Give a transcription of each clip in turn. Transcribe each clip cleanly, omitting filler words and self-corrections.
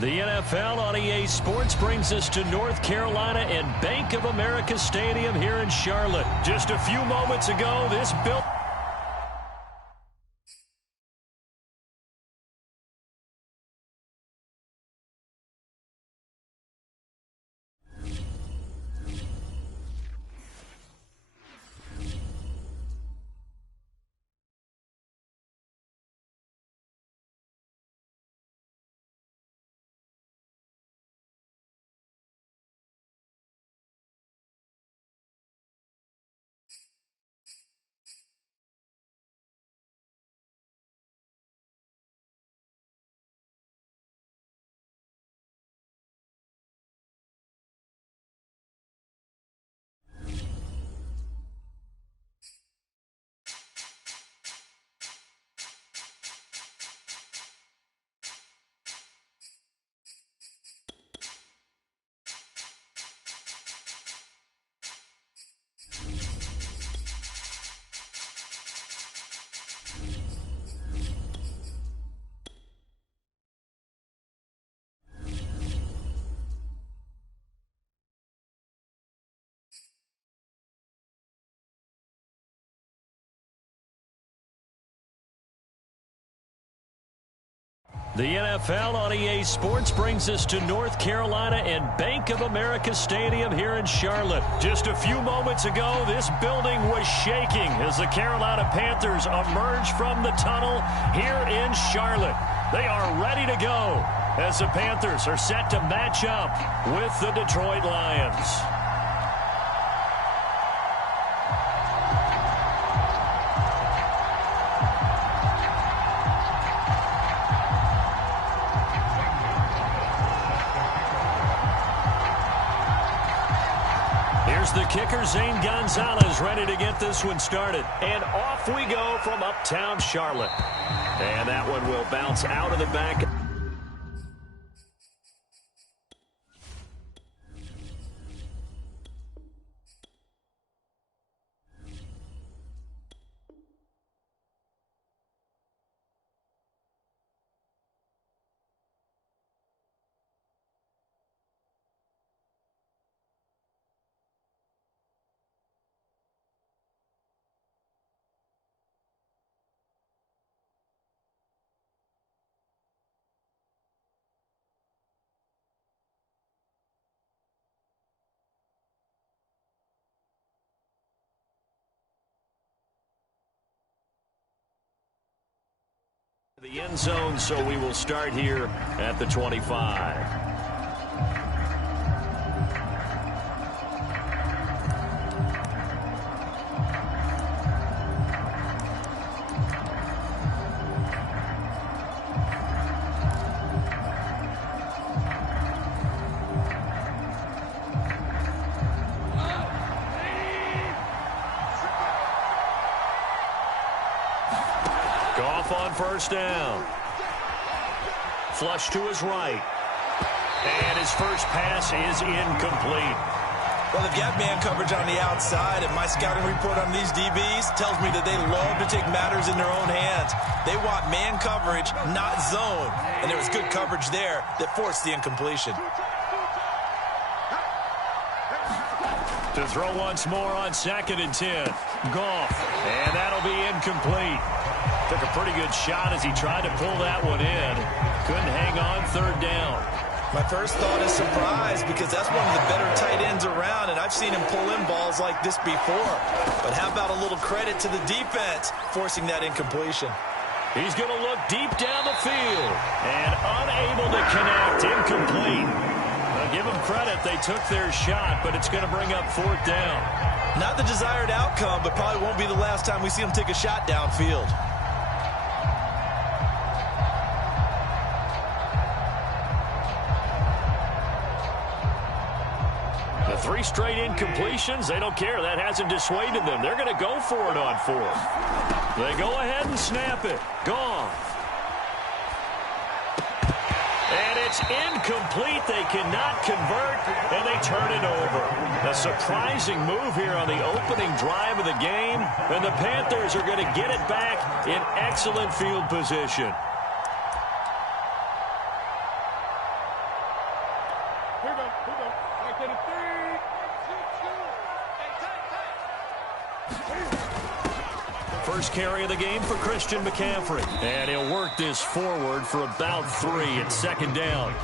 The NFL on EA Sports brings us to North Carolina and Bank of America Stadium here in Charlotte. Just a few moments ago, this built... The NFL on EA Sports brings us to North Carolina and Bank of America Stadium here in Charlotte. Just a few moments ago, this building was shaking as the Carolina Panthers emerge from the tunnel here in Charlotte. They are ready to go as the Panthers are set to match up with the Detroit Lions. The kicker, Zane Gonzalez, ready to get this one started. And off we go from uptown Charlotte. And that one will bounce out of the back. The end zone, so we will start here at the 25. First down. Flush to his right. And his first pass is incomplete. Well, they've got man coverage on the outside, and my scouting report on these DBs tells me that they love to take matters in their own hands. They want man coverage, not zone. And there was good coverage there that forced the incompletion. To throw once more on 2nd and 10. Goff. And that'll be incomplete. Took a pretty good shot as he tried to pull that one in. Couldn't hang on 3rd down. My first thought is surprise because that's one of the better tight ends around, and I've seen him pull in balls like this before. But how about a little credit to the defense forcing that incompletion? He's going to look deep down the field and unable to connect. Incomplete. Now give them credit. They took their shot, but it's going to bring up 4th down. Not the desired outcome, but probably won't be the last time we see him take a shot downfield. The 3 straight incompletions, they don't care. That hasn't dissuaded them. They're going to go for it on 4th. They go ahead and snap it. Gone. And it's incomplete. They cannot convert, and they turn it over. A surprising move here on the opening drive of the game, and the Panthers are going to get it back in excellent field position. First carry of the game for Christian McCaffrey. And he'll work this forward for about 3 at second down.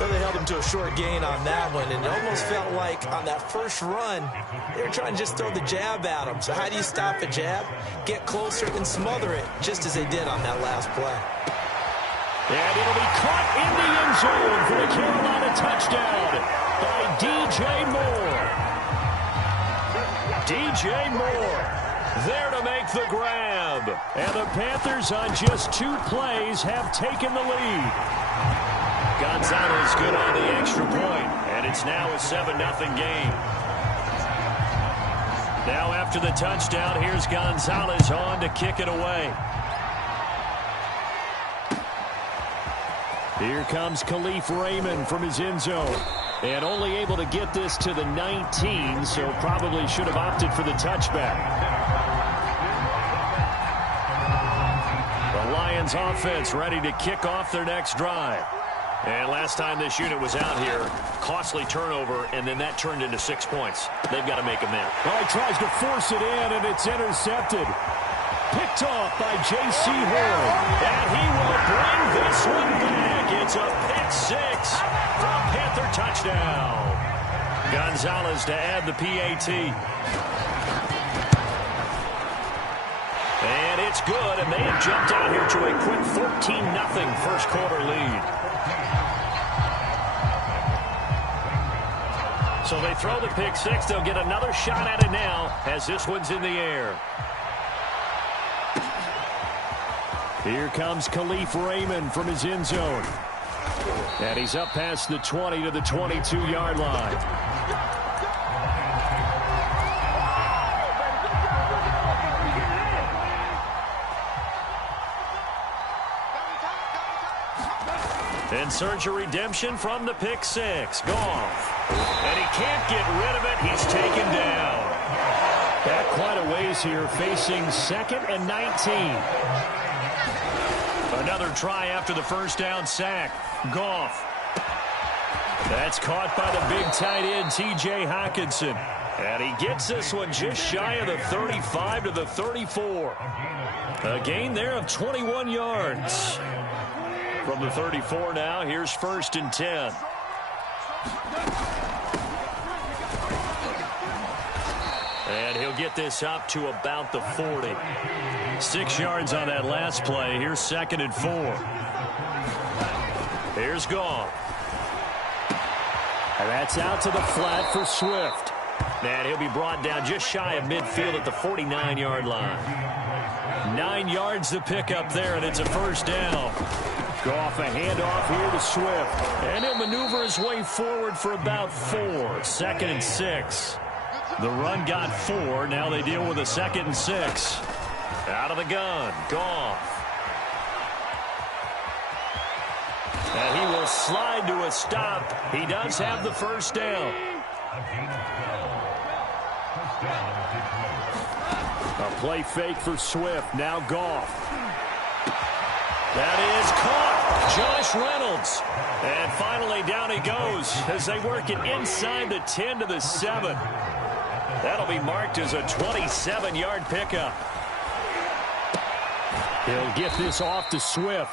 Well, they held him to a short gain on that one, and it almost felt like on that first run, they were trying to just throw the jab at him. So how do you stop a jab? Get closer and smother it, just as they did on that last play. And it'll be caught in the end zone for the Carolina touchdown by DJ Moore. DJ Moore there to make the grab. And the Panthers on just 2 plays have taken the lead. Gonzalez good on the extra point, and it's now a 7-0 game. Now after the touchdown, here's Gonzalez on to kick it away. Here comes Khalif Raymond from his end zone. And only able to get this to the 19, so probably should have opted for the touchback. The Lions offense ready to kick off their next drive. And last time this unit was out here, costly turnover, and then that turned into 6 points. They've got to make them in. Well, he tries to force it in, and it's intercepted. Picked off by J.C. Horn. And he will bring this one back. It's a pick 6 for a Panther touchdown. Gonzalez to add the PAT. And it's good, and they have jumped out here to a quick 14-0 first quarter lead. So they throw the pick 6. They'll get another shot at it now as this one's in the air. Here comes Khalif Raymond from his end zone. And he's up past the 20 to the 22-yard line. In search of redemption from the pick 6. Goff. And he can't get rid of it. He's taken down. Back quite a ways here, facing 2nd and 19. Another try after the first down sack. Goff. That's caught by the big tight end, T.J. Hockenson. And he gets this one just shy of the 35 to the 34. A gain there of 21 yards. From the 34 now, here's 1st and 10. And he'll get this up to about the 40. 6 yards on that last play. Here's 2nd and 4. Here's Goff. And that's out to the flat for Swift. And he'll be brought down just shy of midfield at the 49-yard line. 9 yards to pick up there, and it's a first down. Goff a handoff here to Swift. And he'll maneuver his way forward for about 4. 2nd and 6. The run got 4. Now they deal with a 2nd and 6. Out of the gun. Goff. And he will slide to a stop. He does have the first down. A play fake for Swift. Now Goff. That is caught. Josh Reynolds. And finally down he goes as they work it inside the 10 to the 7. That'll be marked as a 27-yard pickup. He'll get this off to Swift.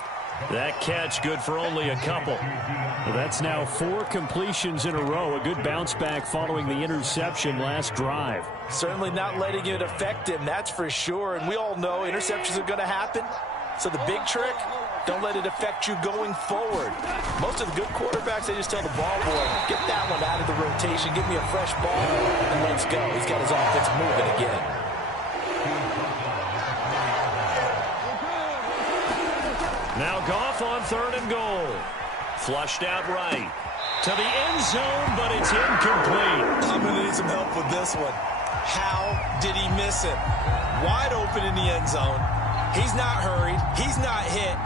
That catch good for only a couple. Well, that's now 4 completions in a row. A good bounce back following the interception last drive. Certainly not letting it affect him, that's for sure. And we all know interceptions are going to happen. So the big trick, don't let it affect you going forward. Most of the good quarterbacks, they just tell the ball boy, get that one out of the rotation, give me a fresh ball, and let's go. He's got his offense moving again. Now Goff on 3rd and goal. Flushed out right. To the end zone, but it's incomplete. I'm going to need some help with this one. How did he miss it? Wide open in the end zone. He's not hurried. He's not hit.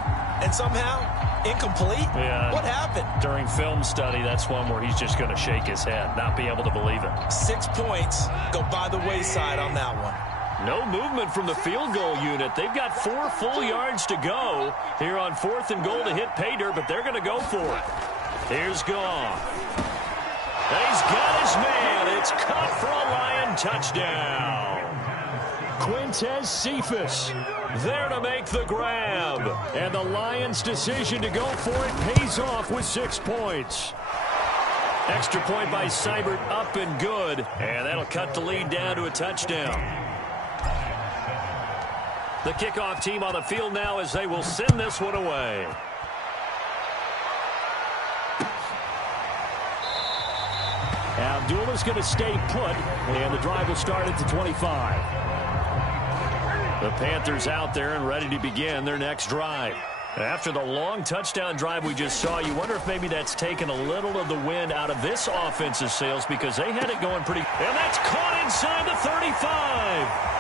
And somehow, incomplete? Yeah. What happened? During film study, that's one where he's just going to shake his head, not be able to believe it. 6 points go by the wayside on that one. No movement from the field goal unit. They've got 4 full yards to go here on 4th and goal to hit pay dirt, but they're going to go for it. Here's Goff. He's got his man. It's caught for a Lion touchdown. Quintez Cephus there to make the grab. And the Lions' decision to go for it pays off with 6 points. Extra point by Seibert up and good. And that'll cut the lead down to a touchdown. The kickoff team on the field now as they will send this one away. Abdullah's going to stay put, and the drive will start at the 25. The Panthers out there and ready to begin their next drive. After the long touchdown drive we just saw, you wonder if maybe that's taken a little of the wind out of this offense's sails because they had it going pretty. And that's caught inside the 35.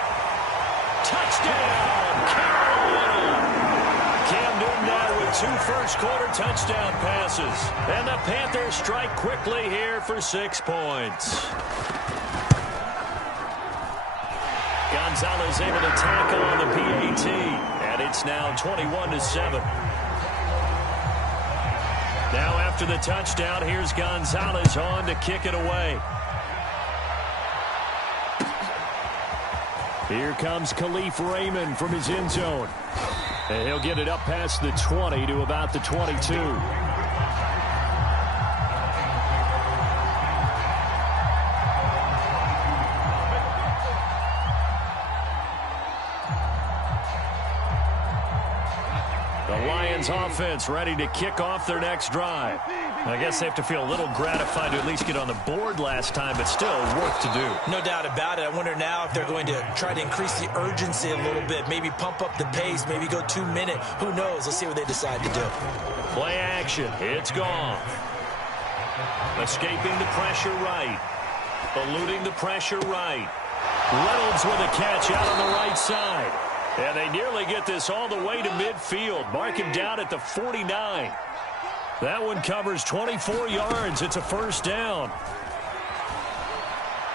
Touchdown, Carolina. Cam Newton now with 2 first-quarter touchdown passes. And the Panthers strike quickly here for 6 points. Gonzalez able to tackle on the PAT, and it's now 21-7. Now after the touchdown, here's Gonzalez on to kick it away. Here comes Khalif Raymond from his end zone. And he'll get it up past the 20 to about the 22. Offense ready to kick off their next drive. I guess they have to feel a little gratified to at least get on the board last time, but still work to do. No doubt about it. I wonder now if they're going to try to increase the urgency a little bit, maybe pump up the pace, maybe go 2 minute. Who knows? Let's see what they decide to do. Play action. It's gone. Escaping the pressure right. Eluding the pressure right. Reynolds with a catch out on the right side. And they nearly get this all the way to midfield. Mark him down at the 49. That one covers 24 yards. It's a first down.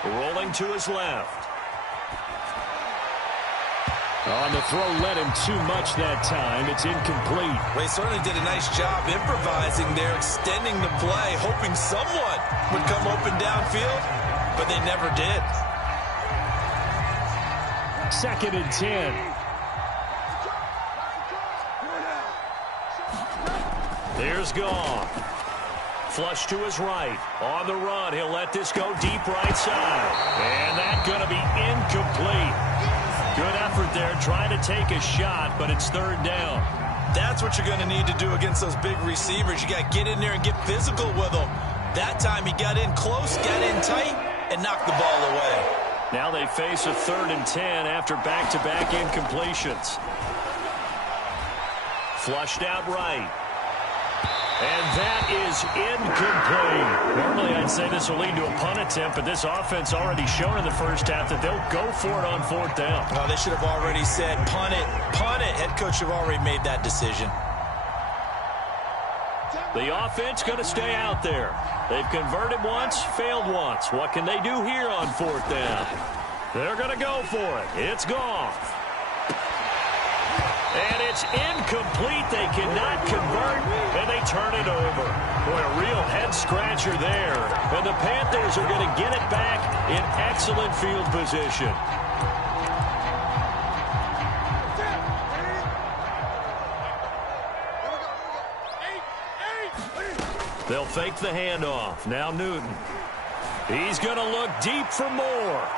Rolling to his left. On the throw, led him too much that time. It's incomplete. Well, he certainly did a nice job improvising there, extending the play, hoping someone would come open downfield, but they never did. 2nd and 10. There's Goff. Flush to his right. On the run, he'll let this go deep right side. And that's going to be incomplete. Good effort there, trying to take a shot, but it's 3rd down. That's what you're going to need to do against those big receivers. You got to get in there and get physical with them. That time he got in close, got in tight, and knocked the ball away. Now they face a 3rd and 10 after back-to-back incompletions. Flushed out right. And that is incomplete. Normally I'd say this will lead to a punt attempt, but this offense already shown in the first half that they'll go for it on 4th down. Oh, they should have already said punt it, punt it. Head coach should have already made that decision. The offense going to stay out there. They've converted once, failed once. What can they do here on 4th down? They're going to go for it. It's Goff. And it's incomplete. They cannot convert, and they turn it over. Boy, a real head-scratcher there. And the Panthers are going to get it back in excellent field position. They'll fake the handoff. Now Newton. He's going to look deep for more.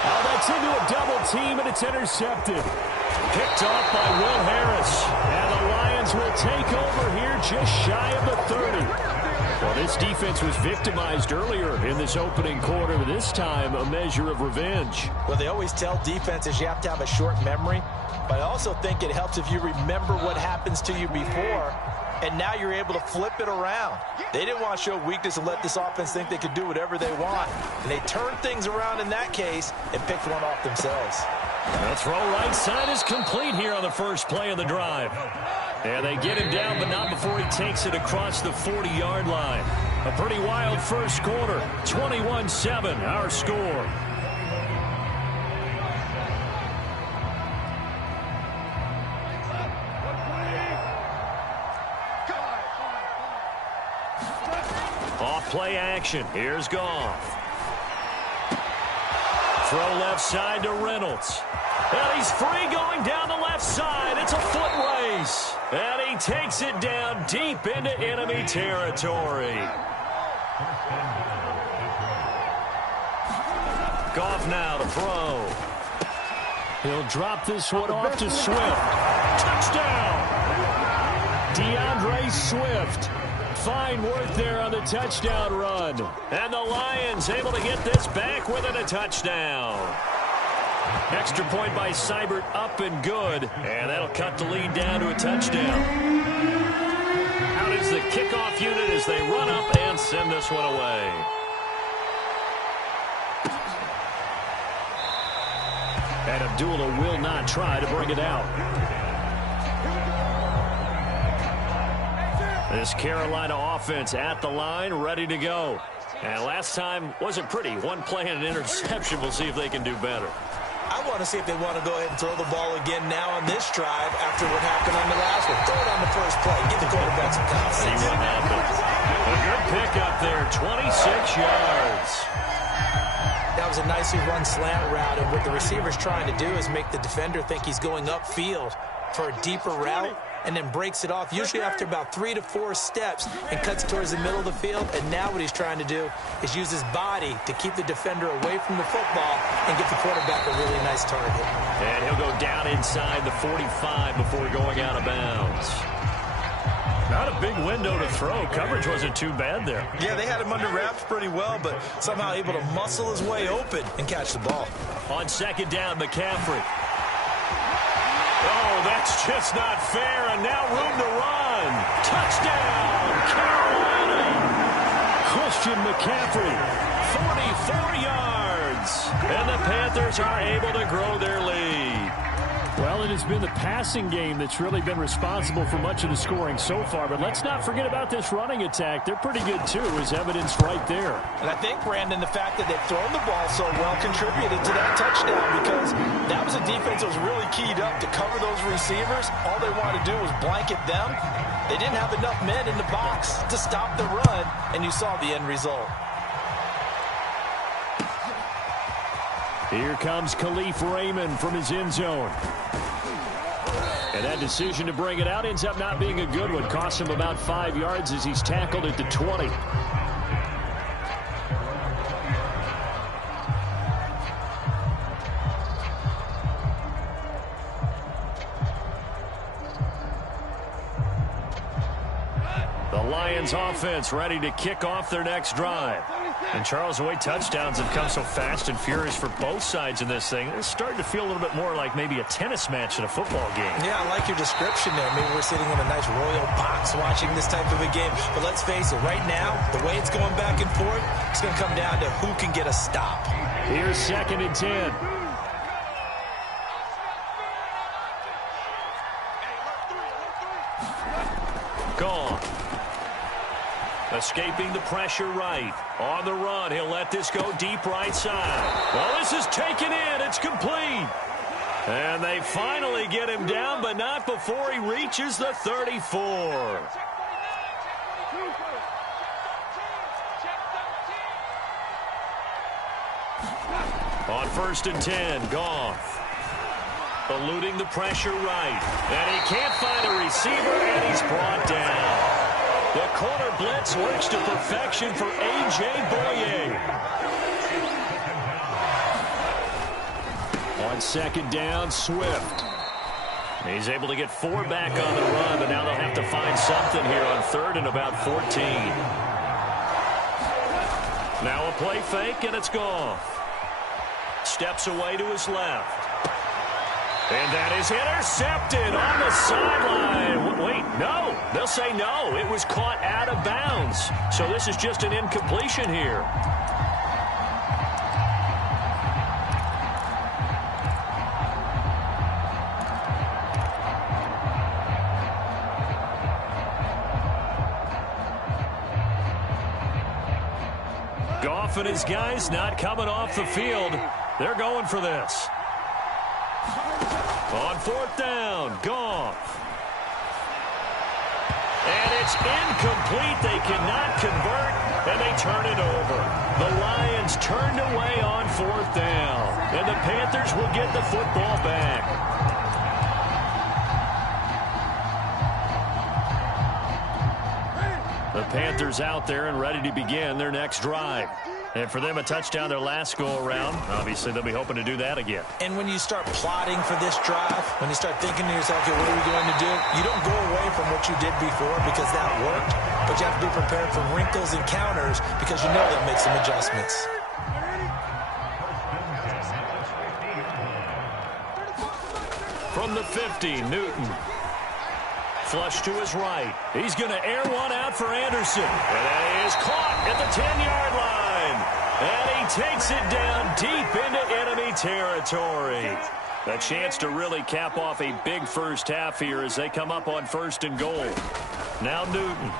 Oh, that's into a double team, and it's intercepted. Picked off by Will Harris. And the Lions will take over here just shy of the 30. Well, this defense was victimized earlier in this opening quarter. This time, a measure of revenge. Well, they always tell defenses you have to have a short memory. But I also think it helps if you remember what happens to you before. And now you're able to flip it around. They didn't want to show weakness and let this offense think they could do whatever they want. And they turned things around in that case and picked one off themselves. The throw right side is complete here on the first play of the drive. And they get him down, but not before he takes it across the 40-yard line. A pretty wild first quarter. 21-7, our score. Off play action. Here's Goff. Throw left side to Reynolds. And he's free going down the left side. It's a foot race. And he takes it down deep into enemy territory. Goff now to throw. He'll drop this one off to Swift. Touchdown! DeAndre Swift. Fine work there on the touchdown run. And the Lions able to get this back within a touchdown. Extra point by Seibert up and good. And that'll cut the lead down to a touchdown. Out is the kickoff unit as they run up and send this one away. And Abdullah will not try to bring it out. This Carolina offense at the line, ready to go. And last time wasn't pretty. One play and an interception. We'll see if they can do better. I want to see if they want to go ahead and throw the ball again now on this drive after what happened on the last one. Throw it on the first play. Give the quarterback some confidence. See what happens. A good pickup there, 26 yards. That was a nicely run slant route, and what the receiver's trying to do is make the defender think he's going upfield for a deeper route, and then breaks it off, usually after about 3 to 4 steps, and cuts towards the middle of the field. And now what he's trying to do is use his body to keep the defender away from the football and get the quarterback a really nice target. And he'll go down inside the 45 before going out of bounds. Not a big window to throw. Coverage wasn't too bad there. Yeah, they had him under wraps pretty well, but somehow able to muscle his way open and catch the ball. On second down, McCaffrey. Oh, that's just not fair, and now room to run. Touchdown, Carolina. Christian McCaffrey, 44 yards. And the Panthers are able to grow their lead. Well, it has been the passing game that's really been responsible for much of the scoring so far. But let's not forget about this running attack. They're pretty good, too, as evidenced right there. And I think, Brandon, the fact that they've thrown the ball so well contributed to that touchdown, because that was a defense that was really keyed up to cover those receivers. All they wanted to do was blanket them. They didn't have enough men in the box to stop the run, and you saw the end result. Here comes Khalif Raymond from his end zone. And that decision to bring it out ends up not being a good one. Costs him about 5 yards as he's tackled at the 20. The Lions offense ready to kick off their next drive. And Charles, the way touchdowns have come so fast and furious for both sides in this thing, it's starting to feel a little bit more like maybe a tennis match in a football game. Yeah, I like your description there. Maybe we're sitting in a nice royal box watching this type of a game. But let's face it, right now, the way it's going back and forth, it's going to come down to who can get a stop. Here's 2nd and 10. Gone. Escaping the pressure right. On the run, he'll let this go deep right side. Well, this is taken in. It's complete. And they finally get him down, but not before he reaches the 34. On 1st and 10, Goff. Eluding the pressure right. And he can't find a receiver, and he's brought down. The corner blitz works to perfection for A.J. Boye. On 2nd down, Swift. He's able to get 4 back on the run, but now they'll have to find something here on 3rd and about 14. Now a play fake, and it's Goff. Steps away to his left. And that is intercepted on the sideline. Wait, no. They'll say no. It was caught out of bounds. So this is just an incompletion here. Goff and his guys not coming off the field. They're going for this. On 4th down, Goff. And it's incomplete. They cannot convert, and turn it over. The Lions turned away on 4th down. And the Panthers will get the football back. The Panthers out there and ready to begin their next drive. And for them, a touchdown their last go-around. Obviously, they'll be hoping to do that again. And when you start plotting for this drive, when you start thinking to yourself, okay, what are we going to do? You don't go away from what you did before because that worked, but you have to be prepared for wrinkles and counters because you know they'll make some adjustments. From the 50, Newton. Flush to his right. He's going to air one out for Anderson. And that is caught at the 10-yard line. And he takes it down deep into enemy territory. A chance to really cap off a big first half here as they come up on 1st and goal. Now Newton.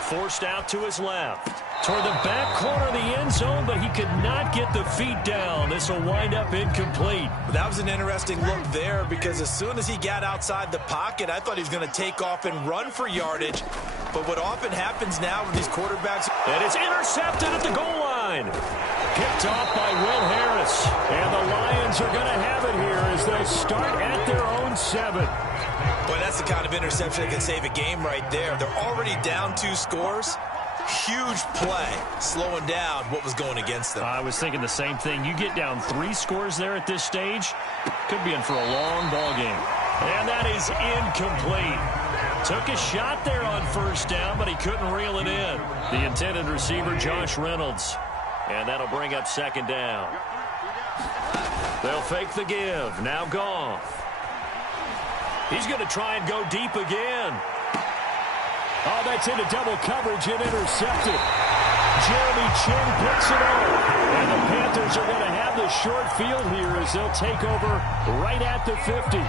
Forced out to his left. Toward the back corner of the end zone, but he could not get the feet down. This will wind up incomplete. That was an interesting look there because as soon as he got outside the pocket, I thought he was going to take off and run for yardage. But what often happens now with these quarterbacks... And it's intercepted at the goal line. Picked off by Will Harris. And the Lions are going to have it here as they'll start at their own 7. Boy, that's the kind of interception that can save a game right there. They're already down 2 scores. Huge play, slowing down what was going against them. I was thinking the same thing. You get down 3 scores there at this stage, could be in for a long ball game. And that is incomplete. Took a shot there on 1st down, but he couldn't reel it in. The intended receiver, Josh Reynolds. And that'll bring up 2nd down. They'll fake the give. Now Goff. He's going to try and go deep again. Oh, that's into double coverage and intercepted. Jeremy Chinn picks it up. And the Panthers are going to have the short field here as they'll take over right at the 50.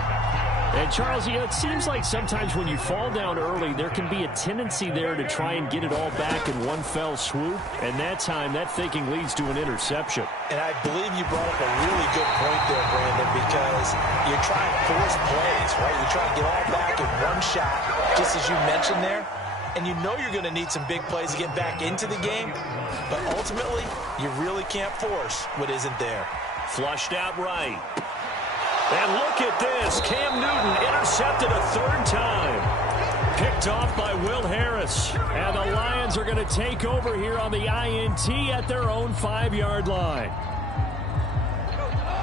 And, Charles, you know, it seems like sometimes when you fall down early, there can be a tendency there to try and get it all back in one fell swoop. And that time, that thinking leads to an interception. And I believe you brought up a really good point there, Brandon, because you're trying to force plays, right? You try to get all back in one shot, just as you mentioned there. And you know you're going to need some big plays to get back into the game. But ultimately, you really can't force what isn't there. Flushed out right. And look at this. Cam Newton intercepted a 3rd time. Picked off by Will Harris. And the Lions are going to take over here on the INT at their own 5-yard line.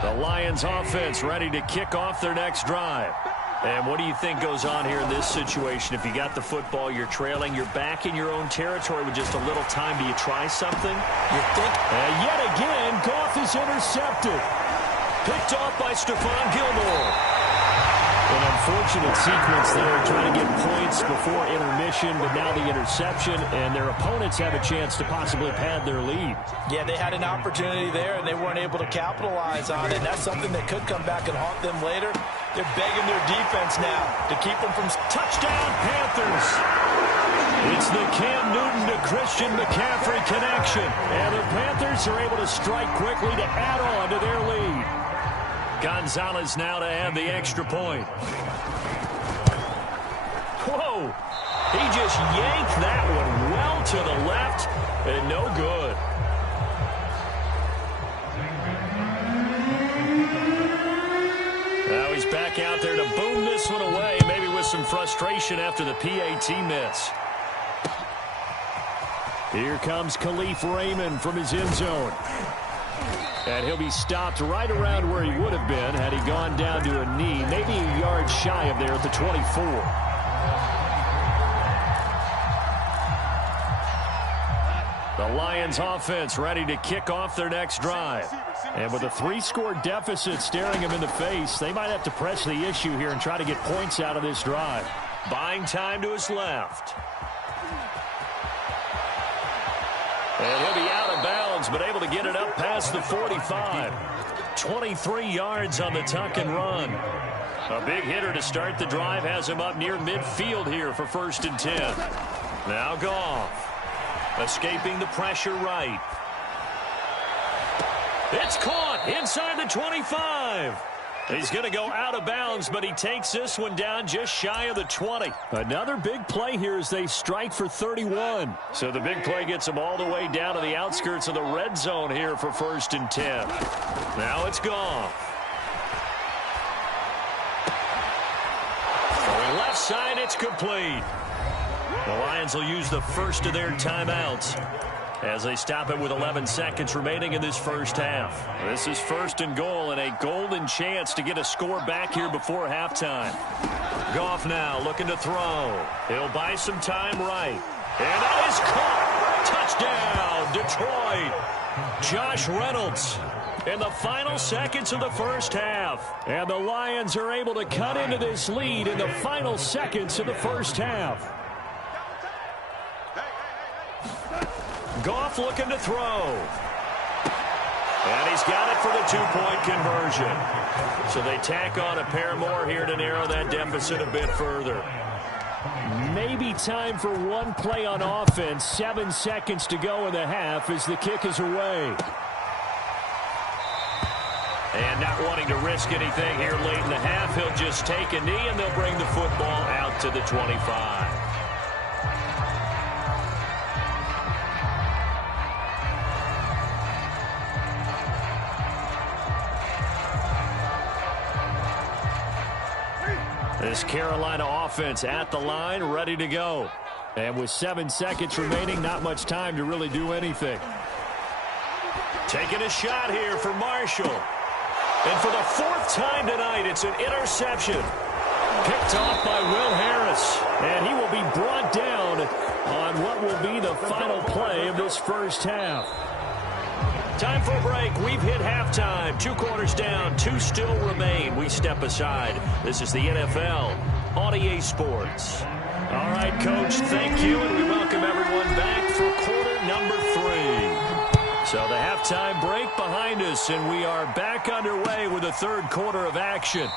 The Lions offense ready to kick off their next drive. And what do you think goes on here in this situation? If you got the football, you're trailing, you're back in your own territory with just a little time. Do you try something? You think? And yet again, Goff is intercepted. Picked off by Stephon Gilmore. An unfortunate sequence there, trying to get points before intermission, but now the interception, and their opponents have a chance to possibly pad their lead. Yeah, they had an opportunity there, and they weren't able to capitalize on it, and that's something that could come back and haunt them later. They're begging their defense now to keep them from... Touchdown, Panthers! It's the Cam Newton to Christian McCaffrey connection, and the Panthers are able to strike quickly to add on to their lead. Gonzalez now to add the extra point. Whoa! He just yanked that one well to the left, and no good. Now he's back out there to boom this one away, maybe with some frustration after the PAT miss. Here comes Khalif Raymond from his end zone. And he'll be stopped right around where he would have been had he gone down to a knee, maybe a yard shy of there at the 24. The Lions offense ready to kick off their next drive. And with a 3-score deficit staring him in the face, they might have to press the issue here and try to get points out of this drive. Buying time to his left. And he'll be out of bounds, but able to get it up past the 45. 23 yards on the tuck and run. A big hitter to start the drive has him up near midfield here for 1st and 10. Now Goff. Escaping the pressure right. It's caught inside the 25. He's going to go out of bounds, but he takes this one down just shy of the 20. Another big play here as they strike for 31. So the big play gets them all the way down to the outskirts of the red zone here for 1st and 10. Now it's Goff. On the left side, it's complete. The Lions will use the first of their timeouts as they stop it with 11 seconds remaining in this first half. This is 1st and goal and a golden chance to get a score back here before halftime. Goff now looking to throw. He'll buy some time right. And that is caught. Touchdown, Detroit. Josh Reynolds in the final seconds of the first half. And the Lions are able to cut into this lead in the final seconds of the first half. Goff looking to throw. And he's got it for the 2-point conversion. So they tack on a pair more here to narrow that deficit a bit further. Maybe time for one play on offense. 7 seconds to go in the half as the kick is away. And not wanting to risk anything here late in the half, he'll just take a knee and they'll bring the football out to the 25. This Carolina offense at the line, ready to go. And with 7 seconds remaining, not much time to really do anything. Taking a shot here for Marshall. And for the 4th time tonight, it's an interception. Picked off by Will Harris. And he will be brought down on what will be the final play of this first half. Time for a break. We've hit halftime. 2 quarters down. 2 still remain. We step aside. This is the NFL on EA Sports. All right, Coach, thank you, and we welcome everyone back for quarter number 3. So the halftime break behind us, and we are back underway with the 3rd quarter of action.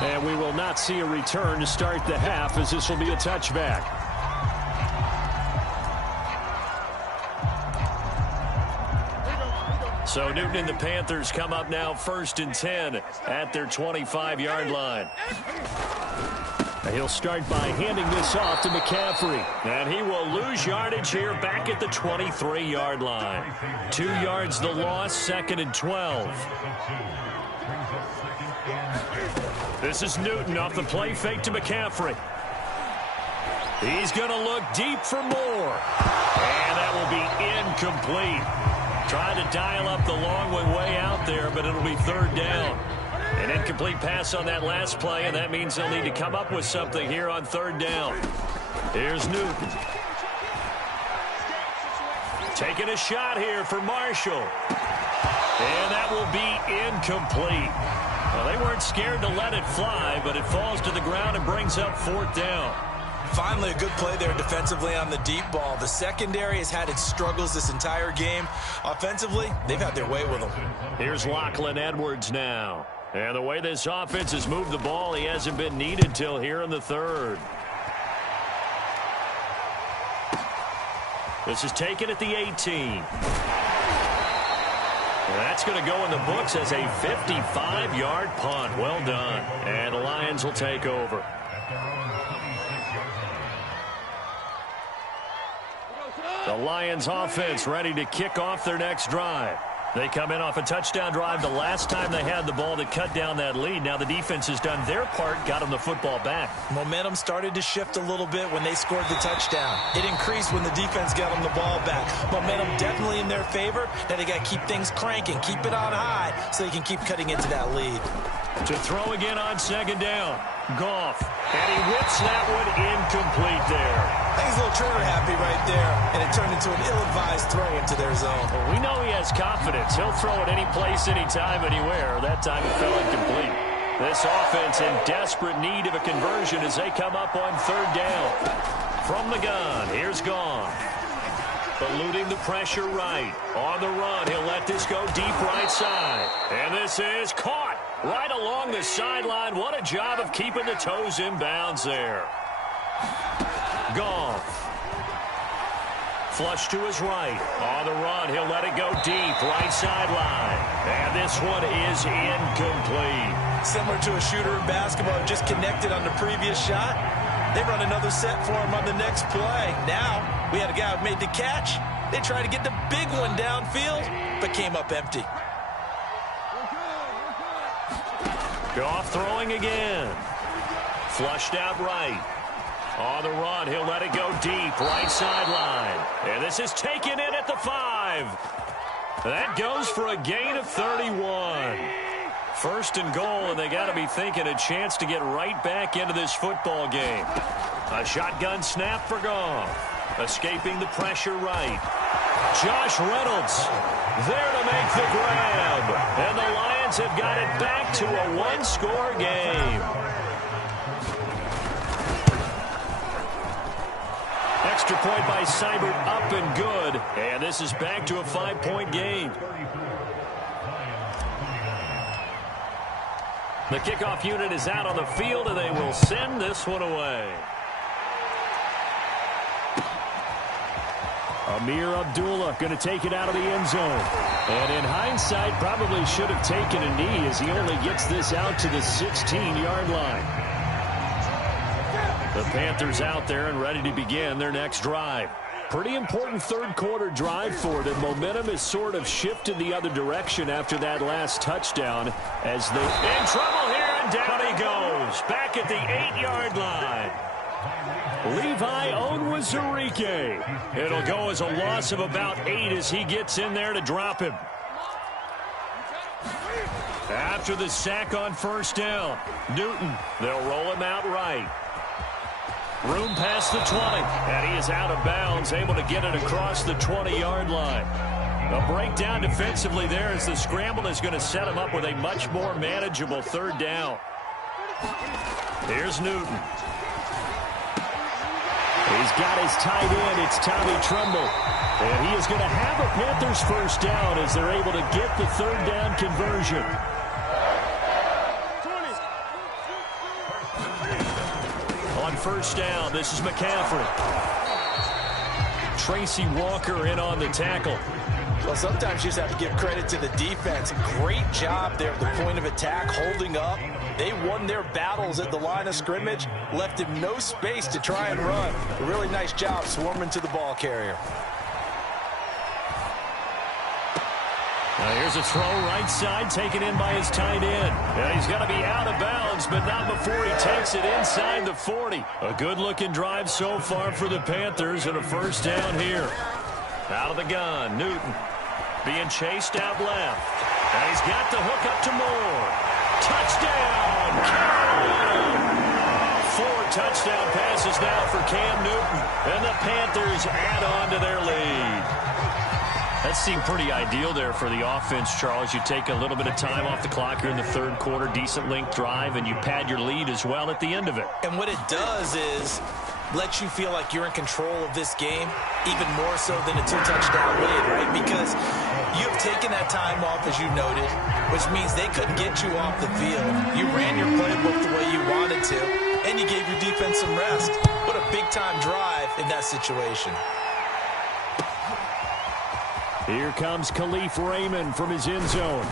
And we will not see a return to start the half, as this will be a touchback. So Newton and the Panthers come up now 1st and 10 at their 25-yard line. He'll start by handing this off to McCaffrey. And he will lose yardage here back at the 23-yard line. 2 yards the loss, 2nd and 12. This is Newton off the play fake to McCaffrey. He's going to look deep for more. And that will be incomplete. Trying to dial up the long one way out there, but it'll be 3rd down. An incomplete pass on that last play, and that means they'll need to come up with something here on 3rd down. Here's Newton. Taking a shot here for Marshall. And that will be incomplete. Well, they weren't scared to let it fly, but it falls to the ground and brings up 4th down. Finally, a good play there defensively on the deep ball. The secondary has had its struggles this entire game. Offensively, they've had their way with them. Here's Lachlan Edwards now. And the way this offense has moved the ball, he hasn't been needed till here in the 3rd. This is taken at the 18. That's going to go in the books as a 55-yard punt. Well done. And the Lions will take over. The Lions offense ready to kick off their next drive. They come in off a touchdown drive the last time they had the ball to cut down that lead. Now the defense has done their part, got them the football back. Momentum started to shift a little bit when they scored the touchdown. It increased when the defense got them the ball back. Momentum definitely in their favor. Now they got to keep things cranking, keep it on high so they can keep cutting into that lead. To throw again on 2nd down. Goff. And he whips that one incomplete there. I think he's a little trigger happy right there, and it turned into an ill-advised throw into their zone. Well, we know he has confidence. He'll throw it any place, anytime, anywhere. That time it fell incomplete. This offense in desperate need of a conversion as they come up on 3rd down. From the gun, here's Goff. Eluding the pressure right. On the run, he'll let this go deep right side. And this is caught right along the sideline. What a job of keeping the toes in bounds there. Goff. Flush to his right. On the run, he'll let it go deep right sideline. And this one is incomplete. Similar to a shooter in basketball who just connected on the previous shot. They run another set for him on the next play. Now, we had a guy who made the catch. They tried to get the big one downfield, but came up empty. Goff throwing again. Flushed out right. On the run, he'll let it go deep, right sideline. And this is taken in at the 5. That goes for a gain of 31. First and goal, and they got to be thinking a chance to get right back into this football game. A shotgun snap for Goff. Escaping the pressure right. Josh Reynolds there to make the grab. And the Lions have got it back to a one-score game. Extra point by Seibert, up and good. And this is back to a 5-point game. The kickoff unit is out on the field, and they will send this one away. Amir Abdullah going to take it out of the end zone. And in hindsight, probably should have taken a knee as he only gets this out to the 16-yard line. The Panthers out there and ready to begin their next drive. Pretty important third-quarter drive for them. Momentum has sort of shifted the other direction after that last touchdown as they in trouble here, and down he goes. Back at the 8-yard line. Levi Onwuzurike. It'll go as a loss of about 8 as he gets in there to drop him. After the sack on first down, Newton, they'll roll him out right. Room past the 20, and he is out of bounds, able to get it across the 20-yard line. A breakdown defensively there as the scramble is going to set him up with a much more manageable third down. Here's Newton. He's got his tight end. It's Tommy Tremble. And he is going to have a Panthers first down as they're able to get the third down conversion. On first down, this is McCaffrey. Tracy Walker in on the tackle. Well, sometimes you just have to give credit to the defense. Great job there at the point of attack, holding up. They won their battles at the line of scrimmage, left him no space to try and run. A really nice job swarming to the ball carrier. Now here's a throw right side taken in by his tight end. And he's going to be out of bounds, but not before he takes it inside the 40. A good-looking drive so far for the Panthers and a first down here. Out of the gun, Newton being chased out left. And he's got the hook up to Moore. Touchdown, Carolina! 4 touchdown passes now for Cam Newton. And the Panthers add on to their lead. That seemed pretty ideal there for the offense, Charles. You take a little bit of time off the clock here in the third quarter, decent length drive, and you pad your lead as well at the end of it. And what it does is let you feel like you're in control of this game, even more so than a 2-touchdown lead, right? Because you have taken that time off, as you noted, which means they couldn't get you off the field. You ran your playbook the way you wanted to, and you gave your defense some rest. What a big-time drive in that situation. Here comes Khalif Raymond from his end zone.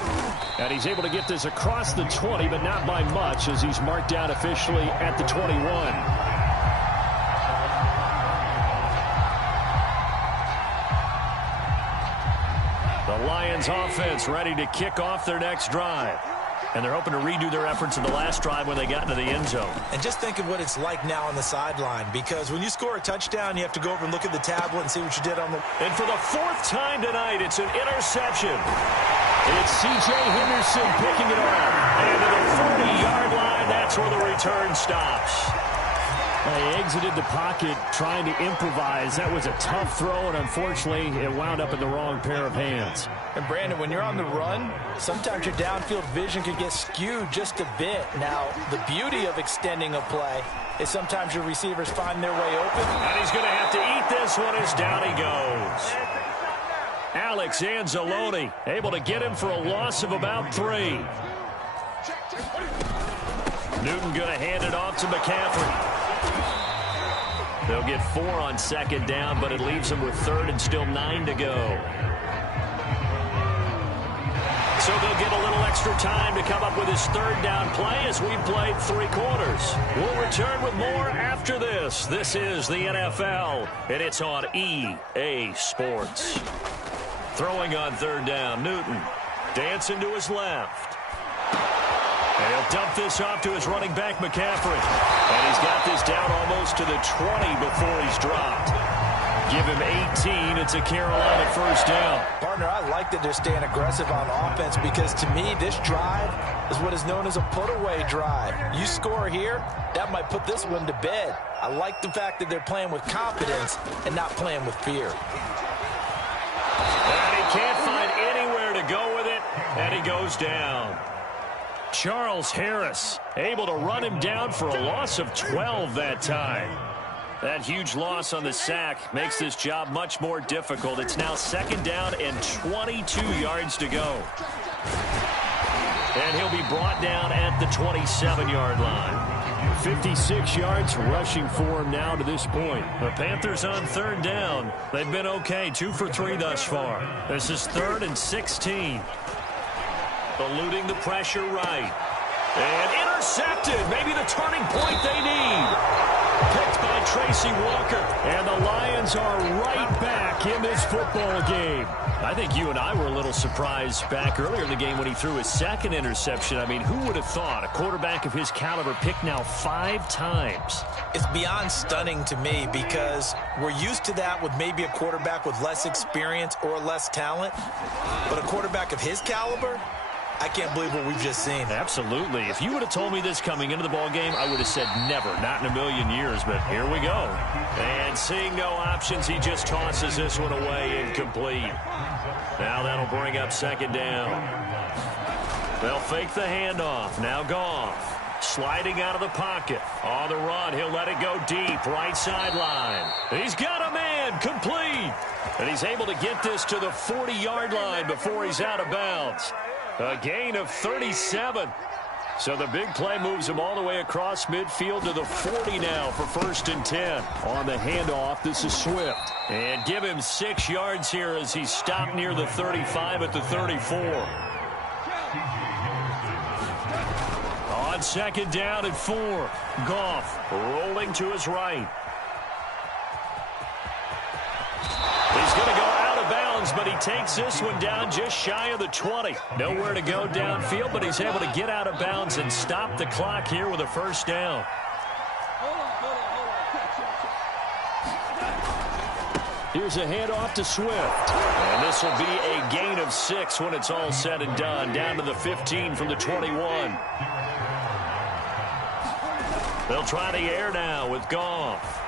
And he's able to get this across the 20, but not by much as he's marked out officially at the 21. The Lions offense ready to kick off their next drive. And they're hoping to redo their efforts in the last drive when they got into the end zone. And just think of what it's like now on the sideline, because when you score a touchdown, you have to go over and look at the tablet and see what you did on the... And for the 4th time tonight, it's an interception. It's C.J. Henderson picking it off. And to the 40-yard line, that's where the return stops. They exited the pocket trying to improvise. That was a tough throw, and unfortunately, it wound up in the wrong pair of hands. And Brandon, when you're on the run, sometimes your downfield vision can get skewed just a bit. Now, the beauty of extending a play is sometimes your receivers find their way open. And he's going to have to eat this one as down he goes. Alex Anzalone able to get him for a loss of about 3. Newton going to hand it off to McCaffrey. They'll get 4 on second down, but it leaves them with 3rd and still 9 to go. So they'll get a little extra time to come up with his third down play as we've played 3 quarters. We'll return with more after this. This is the NFL, and it's on EA Sports. Throwing on third down, Newton dancing to his left. And he'll dump this off to his running back, McCaffrey. And he's got this down almost to the 20 before he's dropped. Give him 18. It's a Carolina first down. Partner, I like that they're staying aggressive on offense because to me, this drive is what is known as a put-away drive. You score here, that might put this one to bed. I like the fact that they're playing with confidence and not playing with fear. And he can't find anywhere to go with it, and he goes down. Charles Harris able to run him down for a loss of 12 that time. That huge loss on the sack makes this job much more difficult. It's now second down and 22 yards to go. And he'll be brought down at the 27-yard line. 56 yards rushing for him now to this point. The Panthers on third down. They've been okay, 2 for 3 thus far. This is 3rd and 16. Eluding the pressure right. And intercepted. Maybe the turning point they need. Picked by Tracy Walker. And the Lions are right back in this football game. I think you and I were a little surprised back earlier in the game when he threw his second interception. I mean, who would have thought a quarterback of his caliber picked now 5 times? It's beyond stunning to me because we're used to that with maybe a quarterback with less experience or less talent. But a quarterback of his caliber, I can't believe what we've just seen. Absolutely. If you would have told me this coming into the ball game, I would have said never, not in a million years, but here we go. And seeing no options, he just tosses this one away incomplete. Now that'll bring up second down. They'll fake the handoff. Now Goff sliding out of the pocket. On the run, he'll let it go deep, right sideline. He's got a man, complete. And he's able to get this to the 40-yard line before he's out of bounds. A gain of 37. So the big play moves him all the way across midfield to the 40 now for 1st and 10. On the handoff, this is Swift. And give him 6 yards here as he's stopped near the 35 at the 34. On second down at 4. Goff rolling to his right. He's going to go out of bounds, but he takes this one down just shy of the 20. Nowhere to go downfield, but he's able to get out of bounds and stop the clock here with a first down. Here's a handoff to Swift. And this will be a gain of 6 when it's all said and done. Down to the 15 from the 21. They'll try the air now with Goff.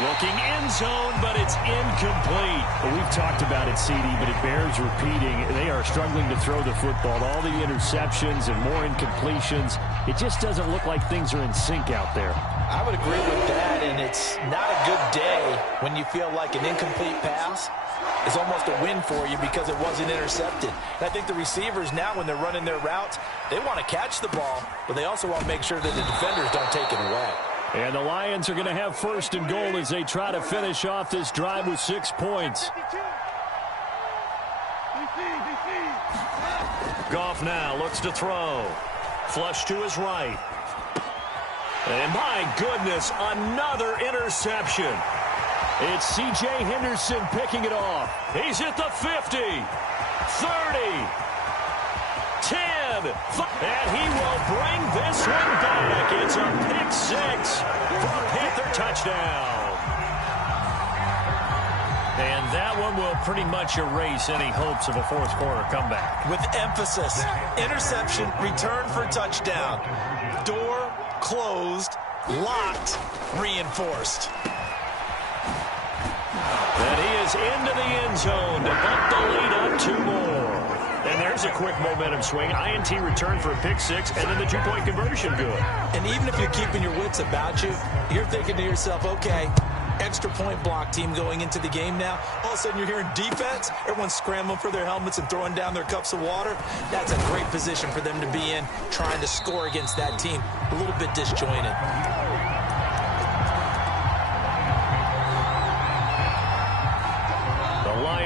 Looking end zone, but it's incomplete. Well, we've talked about it, CD, but it bears repeating. They are struggling to throw the football. All the interceptions and more incompletions. It just doesn't look like things are in sync out there. I would agree with that, and it's not a good day when you feel like an incomplete pass is almost a win for you because it wasn't intercepted. And I think the receivers now, when they're running their routes, they want to catch the ball, but they also want to make sure that the defenders don't take it away. And the Lions are going to have 1st and goal as they try to finish off this drive with 6 points. Goff now looks to throw. Flush to his right. And my goodness, another interception. It's C.J. Henderson picking it off. He's at the 50, 30, 10, and he will bring this one back. It's a pick 6 for a Panther touchdown. And that one will pretty much erase any hopes of a 4th quarter comeback. With emphasis, interception, return for touchdown. Door closed, locked, reinforced. And he is into the end zone to bump the lead up 2 more. And there's a quick momentum swing. INT return for a pick 6, and then the 2-point conversion good. And even if you're keeping your wits about you, you're thinking to yourself, okay, extra point block team going into the game now. All of a sudden you're hearing defense. Everyone's scrambling for their helmets and throwing down their cups of water. That's a great position for them to be in, trying to score against that team. A little bit disjointed.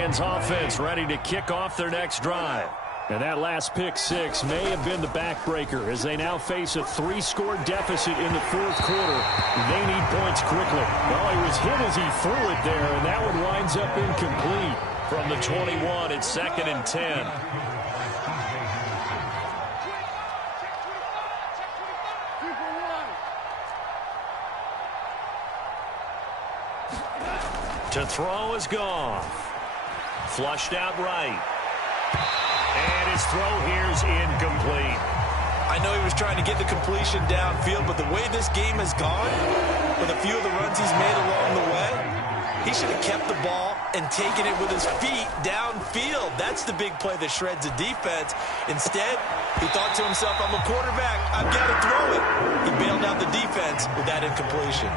Lions offense ready to kick off their next drive. And that last pick six may have been the backbreaker as they now face a 3-score deficit in the fourth quarter. They need points quickly. Well, he was hit as he threw it there, and that one winds up incomplete. From the 21, it's 2nd and 10. To throw is Goff. Flushed out right. And his throw here is incomplete. I know he was trying to get the completion downfield, but the way this game has gone, with a few of the runs he's made along the way, he should have kept the ball and taken it with his feet downfield. That's the big play that shreds a defense. Instead, he thought to himself, I'm a quarterback, I've got to throw it. He bailed out the defense with that incompletion.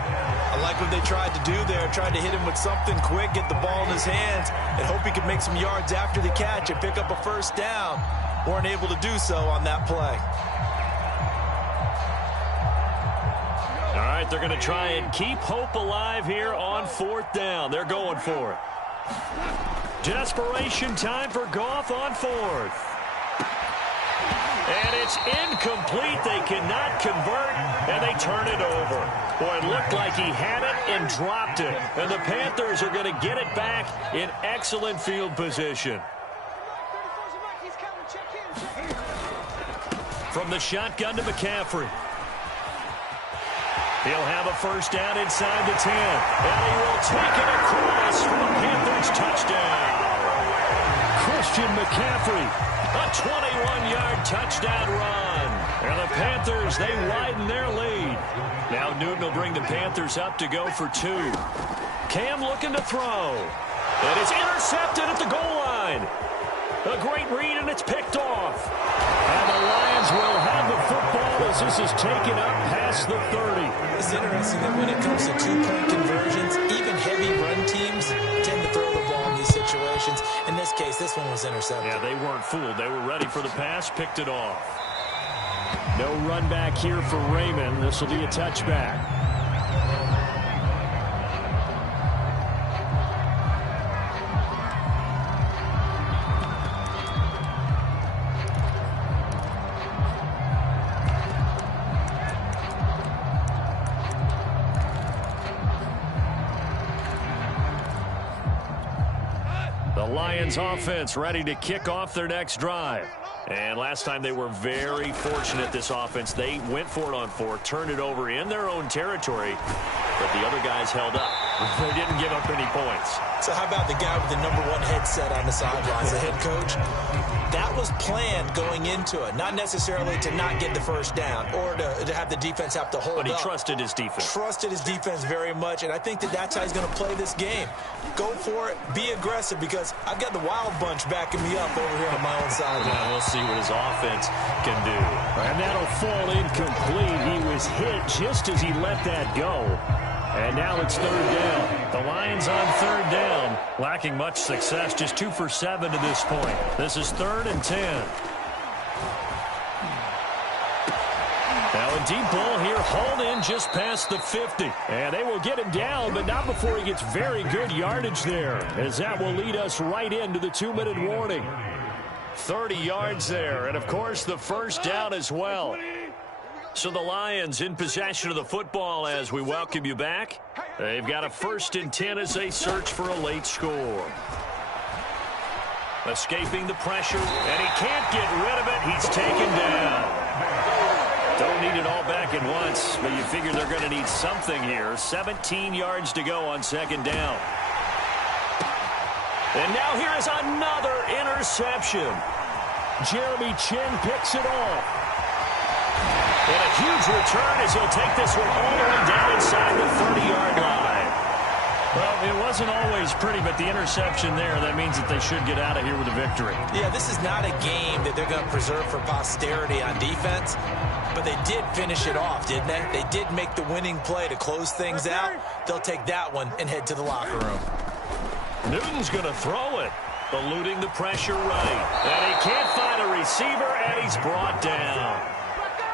I like what they tried to do there, tried to hit him with something quick, get the ball in his hands, and hope he could make some yards after the catch and pick up a first down. Weren't able to do so on that play. All right, they're going to try and keep hope alive here on 4th down. They're going for it. Desperation time for Goff on 4th. And it's incomplete. They cannot convert, and they turn it over. Boy, it looked like he had it and dropped it. And the Panthers are going to get it back in excellent field position. From the shotgun to McCaffrey. He'll have a first down inside the 10. And he will take it across for the Panthers touchdown. Christian McCaffrey. A 21-yard touchdown run. And the Panthers, they widen their lead. Now Newton will bring the Panthers up to go for 2. Cam looking to throw. And it's intercepted at the goal line. A great read, and it's picked off. And the Lions will have the football as this is taken up past the 30. It's interesting that when it comes to 2-point conversions, even heavy run teams tend to throw the ball in these situations. In this case, this one was intercepted. Yeah, they weren't fooled. They were ready for the pass, picked it off. No run back here for Raymond. This will be a touchback. Lions offense ready to kick off their next drive. And last time they were very fortunate, this offense. They went for it on 4, turned it over in their own territory, but the other guys held up. They didn't give up any points. So how about the guy with the #1 headset on the sidelines, the head coach? That was planned going into it, not necessarily to not get the first down or to have the defense have to hold up. But he trusted his defense. Trusted his defense very much, and I think that's how he's going to play this game. Go for it, be aggressive, because I've got the Wild Bunch backing me up over here on my own side. Well, we'll see what his offense can do. And that'll fall incomplete. He was hit just as he let that go. And now it's 3rd down. The Lions on 3rd down, lacking much success, just 2 for 7 to this point. This is 3rd and 10. Now a deep ball here, hauled in just past the 50. And they will get him down, but not before he gets very good yardage there, as that will lead us right into the 2-minute warning. 30 yards there, and of course the first down as well. So the Lions in possession of the football as we welcome you back. They've got a 1st and 10 as they search for a late score. Escaping the pressure, and he can't get rid of it. He's taken down. Don't need it all back at once, but you figure they're going to need something here. 17 yards to go on 2nd down. And now here is another interception. Jeremy Chinn picks it off. And a huge return as he'll take this one all the way down inside the 30-yard line. Well, it wasn't always pretty, but the interception there, that means that they should get out of here with a victory. Yeah, this is not a game that they're going to preserve for posterity on defense, but they did finish it off, didn't they? They did make the winning play to close things out. They'll take that one and head to the locker room. Newton's going to throw it, eluding the pressure right. And he can't find a receiver, and he's brought down.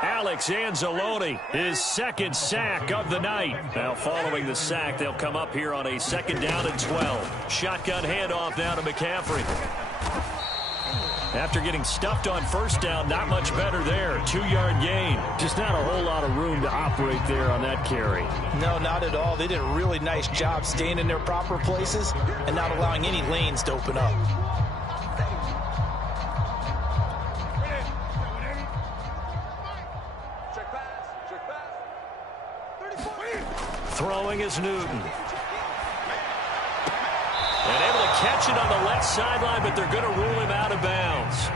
Alex Anzalone, his second sack of the night. Now following the sack, they'll come up here on a 2nd down and 12. Shotgun handoff now to McCaffrey. After getting stuffed on 1st down, not much better there. 2-yard gain. Just not a whole lot of room to operate there on that carry. No, not at all. They did a really nice job staying in their proper places and not allowing any lanes to open up. Throwing is Newton. And able to catch it on the left sideline, but they're going to rule him out of bounds.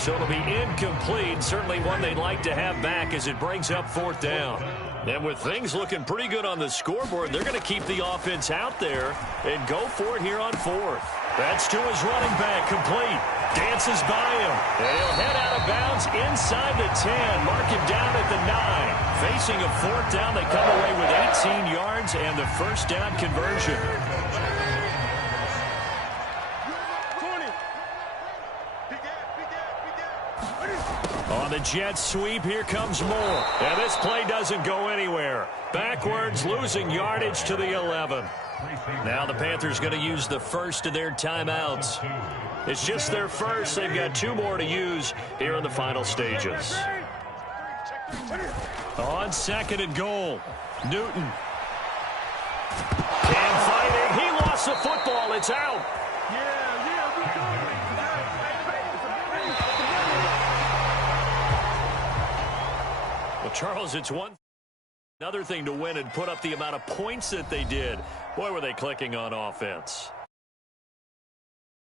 So it'll be incomplete. Certainly one they'd like to have back as it brings up 4th down. And with things looking pretty good on the scoreboard, they're going to keep the offense out there and go for it here on 4th. That's to his running back, complete. Dances by him. And he'll head out of bounds inside the 10. Mark him down at the 9. Facing a 4th down, they come away with 18 yards and the 1st down conversion. On the jet sweep, here comes Moore. And this play doesn't go anywhere. Backwards, losing yardage to the 11. Now the Panthers going to use the first of their timeouts. It's just their first. They've got 2 more to use here in the final stages. On 2nd and goal, Newton. Cam fighting. He lost the football. It's out. Well, Charles, it's another thing to win and put up the amount of points that they did. Boy, were they clicking on offense.